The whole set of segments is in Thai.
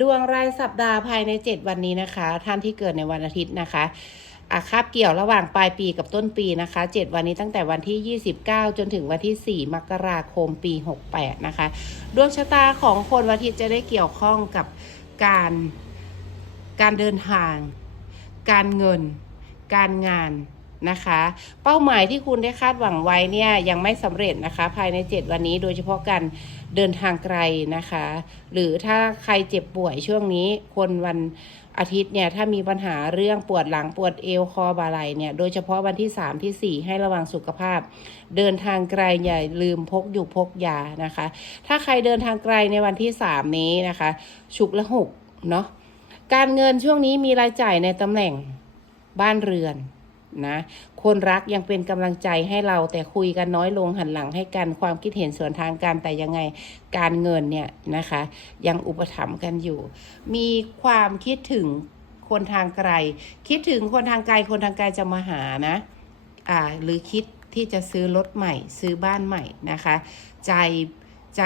ดวงรายสัปดาห์ภายใน 7 วันนี้นะคะ ท่านที่เกิดในวันอาทิตย์นะคะอาคาบเกี่ยวระหว่างปลายปีกับต้นปีนะคะ 7 วันนี้ตั้งแต่วันที่ 29 จนถึงวันที่ 4 มกราคมปี 68 นะคะ ดวงชะตาของคนวันอาทิตย์จะได้เกี่ยวข้องกับการการเดินทาง การเงิน การงาน นะคะ เป้าหมายที่คุณได้คาดหวังไว้เนี่ยยังไม่สำเร็จนะคะ ภายใน 7 วันนี้โดยเฉพาะการเดินทางไกลนะคะ หรือถ้าใครเจ็บป่วยช่วงนี้คนวันอาทิตย์เนี่ยถ้ามีปัญหาเรื่องปวดหลังปวดเอวคอบาไหลเนี่ยโดยเฉพาะวันที่ 3 ที่ 4 ให้ระวังสุขภาพ เดินทางไกลอย่าลืมพกอยู่พกยานะคะ ถ้าใครเดินทางไกลในวันที่ 3 นี้นะคะ ฉุกละหกเนาะการเงินช่วงนี้มีรายจ่ายในตำแหน่งบ้านเรือน นะคนรักยังเป็นกำลังใจให้เราแต่คุยกันน้อยลงหันหลังให้กันความคิดเห็นสวนทางกันแต่ยังไงการเงินเนี่ยนะคะ ยังอุปถัมภ์กันอยู่ มีความคิดถึงคนทางไกล คิดถึงคนทางไกลคนทางไกลจะมาหานะอ่าหรือคิดที่จะซื้อรถใหม่ ซื้อบ้านใหม่นะคะ ใจใจ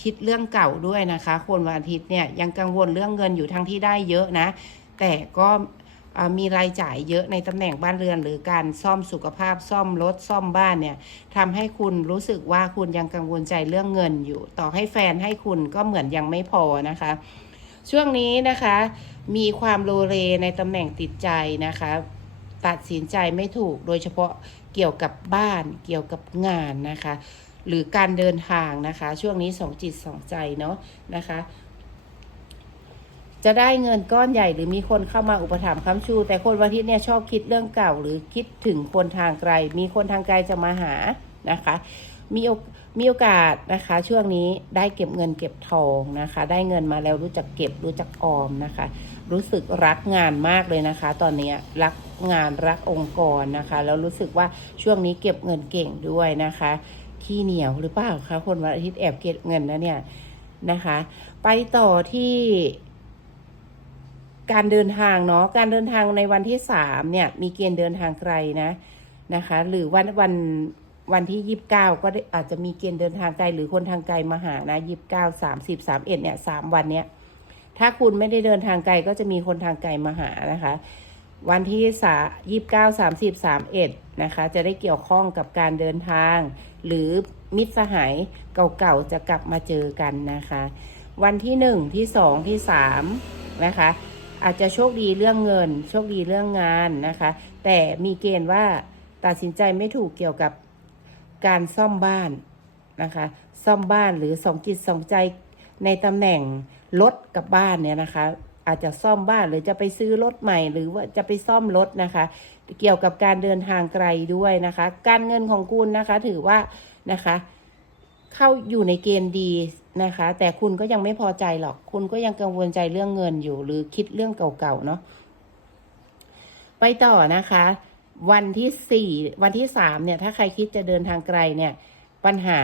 คิดเรื่องเก่าด้วยนะคะ คนวันอาทิตย์เนี่ยยังกังวลเรื่องเงินอยู่ทั้งที่ได้เยอะนะ แต่ก็ มีรายจ่ายเยอะในตำแหน่งบ้านเรือน หรือการซ่อมสุขภาพซ่อมรถซ่อมบ้านเนี่ยทำให้คุณรู้สึกว่าคุณยังกังวลใจเรื่องเงินอยู่ ต่อให้แฟนให้คุณก็เหมือนยังไม่พอนะคะ ช่วงนี้นะคะ มีความโลเลในตำแหน่งติดใจนะคะ ตัดสินใจไม่ถูกโดยเฉพาะเกี่ยวกับบ้านเกี่ยวกับงานนะคะ หรือการเดินทางนะคะ ช่วงนี้สองจิตสองใจเนาะนะคะ จะได้เงินก้อนใหญ่หรือมีคนเข้ามาอุปถัมภ์ค้ำชู แต่คนวันอาทิตเนี่ยชอบคิดเรื่องเก่า หรือคิดถึงคนทางไกล มีคนทางไกลจะมาหานะคะ มีมีโอกาสนะคะ ช่วงนี้ได้เก็บเงินเก็บทองนะคะ ได้เงินมาแล้วรู้จักเก็บรู้จักออมนะคะ รู้สึกรักงานมากเลยนะคะ ตอนนี้รักงานรักองค์กรนะคะ แล้วรู้สึกว่าช่วงนี้เก็บเงินเก่งด้วยนะคะขี้เหนียวหรือเปล่าคะคนวันอาทิตย์แอบเก็บเงินนะเนี่ยนะคะ ไปต่อที่ การเดินทางเนาะการเดินทางในวันที่สามเนี่ย มีเกณฑ์เดินทางไกลนะนะคะ หรือวันวันวันที่ยี่สิบเก้าก็อาจจะมีเกณฑ์เดินทางไกล หรือคนทางไกลมาหานะยี่สิบเก้าสามสิบสามเอ็ดเนี่ยสามวันเนี้ยถ้าคุณไม่ได้เดินทางไกลก็จะมีคนทางไกลมาหานะคะ วันที่สายี่สิบเก้าสามสิบสามเอ็ดนะคะ จะได้เกี่ยวข้องกับการเดินทาง หรือมิตรสหายเก่าๆจะกลับมาเจอกันนะคะ วันที่หนึ่งที่สองที่สามนะคะ อาจจะโชคดีเรื่องเงิน โชคดีเรื่องงานนะคะ แต่มีเกณฑ์ว่าตัดสินใจไม่ถูกเกี่ยวกับการซ่อมบ้านนะคะ ซ่อมบ้านหรือสองจิตสองใจในตำแหน่งรถกับบ้านเนี่ยนะคะ อาจจะซ่อมบ้านหรือจะไปซื้อรถใหม่ หรือว่าจะไปซ่อมรถนะคะ เกี่ยวกับการเดินทางไกลด้วยนะคะ การเงินของคุณนะคะถือว่านะคะ เข้าอยู่ในเกณฑ์ดีนะคะ แต่คุณก็ยังไม่พอใจหรอก คุณก็ยังกังวลใจเรื่องเงินอยู่ หรือคิดเรื่องเก่าๆเนาะไปต่อนะคะ วันที่สี่วันที่สามเนี่ย ถ้าใครคิดจะเดินทางไกลเนี่ย ปัญหา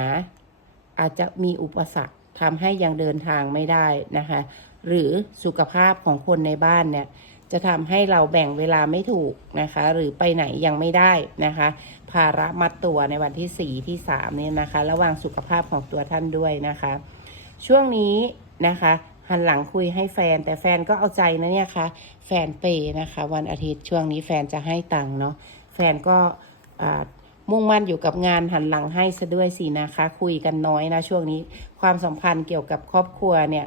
อาจจะมีอุปสรรคทำให้ยังเดินทางไม่ได้นะคะ หรือสุขภาพของคนในบ้านเนี่ยจะทำให้เราแบ่งเวลาไม่ถูกนะคะ หรือไปไหนยังไม่ได้นะคะ ภาระมัดตัวในวันที่สี่ที่สามเนี่ยนะคะ ระหว่างสุขภาพของตัวท่านด้วยนะคะ ช่วงนี้นะคะหันหลังคุยให้แฟนแต่แฟนก็เอาใจนะเนี่ยค่ะแฟนเปย์นะคะ วันอาทิตย์ช่วงนี้แฟนจะให้ตังค์เนาะแฟนก็มุ่งมั่นอยู่กับงานหันหลังให้ซะด้วยสินะคะ คุยกันน้อยนะช่วงนี้ความสัมพันธ์เกี่ยวกับครอบครัวเนี่ย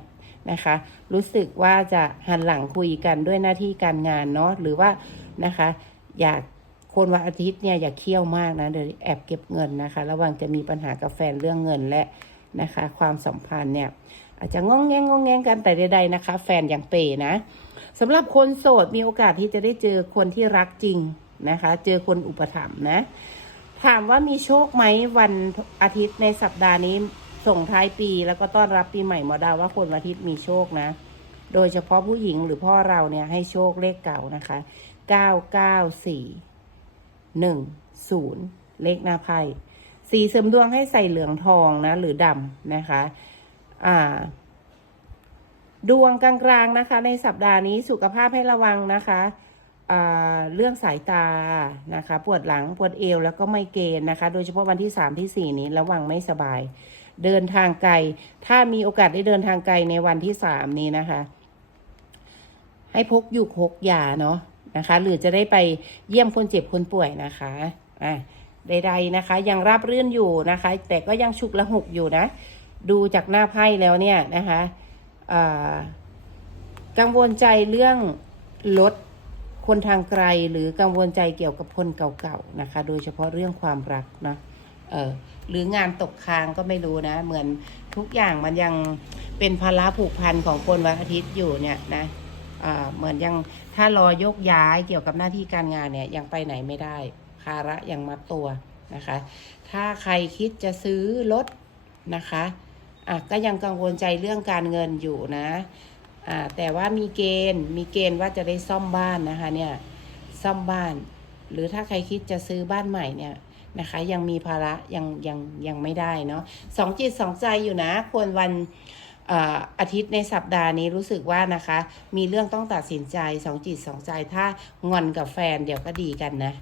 นะคะ รู้สึกว่าจะหันหลังคุยกันด้วยหน้าที่การงานเนาะหรือว่านะคะ อยาก คนวันอาทิตย์เนี่ยอย่าเคี่ยวมากนะเดี๋ยวแอบเก็บเงินนะคะ ระหว่างจะมีปัญหากับแฟนเรื่องเงินและนะคะ ความสัมพันธ์เนี่ยอาจจะงองแงงงองแงงกันแต่ใดๆนะคะ แฟนอย่างเปย์นะสำหรับคนโสดมีโอกาสที่จะได้เจอคนที่รักจริงนะคะ เจอคนอุปถัมภ์นะ ถามว่ามีโชคไหมวันอาทิตย์ในสัปดาห์นี้ส่งท้ายปีแล้วก็ต้อนรับปีใหม่หมอดาวว่าคนวันอาทิตย์มีโชคนะ โดยเฉพาะผู้หญิงหรือพ่อเราเนี่ยให้โชคเลขเก่านะคะเก้าเก้าสี่ หนึ่งศูนย์เลขหน้าไพ่สีเสริมดวงให้ใส่เหลืองทองนะ หรือดำนะคะ อ่า ดวงกลางๆนะคะ ในสัปดาห์นี้สุขภาพให้ระวังนะคะเรื่องสายตานะคะ ปวดหลังปวดเอวแล้วก็ไมเกรนนะคะ โดยเฉพาะวันที่สามที่สี่นี้ระวังไม่สบาย เดินทางไกล ถ้ามีโอกาสได้เดินทางไกลในวันที่สามนี้นะคะ ให้พกอยู่พกยาเนาะ นะคะ หรือจะได้ไปเยี่ยมคนเจ็บคนป่วยนะคะอะใดๆนะคะ ยังราบรื่นอยู่นะคะ แต่ก็ยังฉุกละหุกอยู่นะ ดูจากหน้าไพ่แล้วเนี่ยนะคะกังวลใจเรื่องรถคนทางไกลหรือกังวลใจเกี่ยวกับคนเก่าๆนะคะ โดยเฉพาะเรื่องความรักเนาะเออหรืองานตกค้างก็ไม่รู้นะ เหมือนทุกอย่างมันยังเป็นภาระผูกพันของคนวันอาทิตย์อยู่เนี่ยนะ เหมือนยังถ้ารอยกย้ายเกี่ยวกับหน้าที่การงานเนี่ยยังไปไหนไม่ได้ ภาระยังมัดตัวนะคะ ถ้าใครคิดจะซื้อรถนะคะอะก็ยังกังวลใจเรื่องการเงินอยู่นะอ่าแต่ว่ามีเกณฑ์มีเกณฑ์ว่าจะได้ซ่อมบ้านนะคะเนี่ยซ่อมบ้าน หรือถ้าใครคิดจะซื้อบ้านใหม่เนี่ยนะคะยังมีภาระยังยังยังไม่ได้เนาะสองจิตสองใจอยู่นะควรวัน อาทิตย์ในสัปดาห์นี้รู้สึกว่านะคะ มีเรื่องต้องตัดสินใจสองจิตสองใจถ้างอนกับแฟนเดี๋ยวก็ดีกันนะ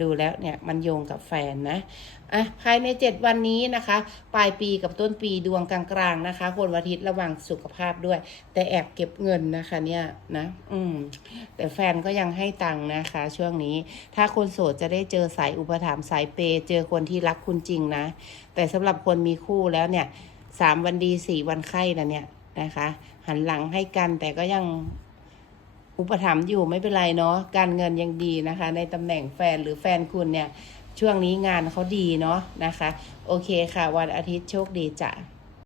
ดูแล้วเนี่ยมันโยงกับแฟนนะอะภายใน 7 วันนี้นะคะ ปลายปีกับต้นปีดวงกลางๆนะคะคนวันอาทิตย์ระวังสุขภาพด้วย แต่แอบเก็บเงินนะคะเนี่ยนะอืมแต่แฟนก็ยังให้ตังค์นะคะ ช่วงนี้ ถ้าคนโสดจะได้เจอสายอุปถัมภ์สายเปย์เจอคนที่รักคุณจริงนะ แต่สำหรับคนมีคู่แล้วเนี่ย สามวันดีสี่วันไข้นะเนี่ยนะคะ หันหลังให้กันแต่ก็ยังอุปถัมภ์อยู่ไม่เป็นไรเนาะการเงินยังดีนะคะ ในตำแหน่งแฟนหรือแฟนคุณเนี่ย ช่วงนี้งานเขาดีเนาะนะคะ โอเคค่ะ วันอาทิตย์โชคดีจ้ะ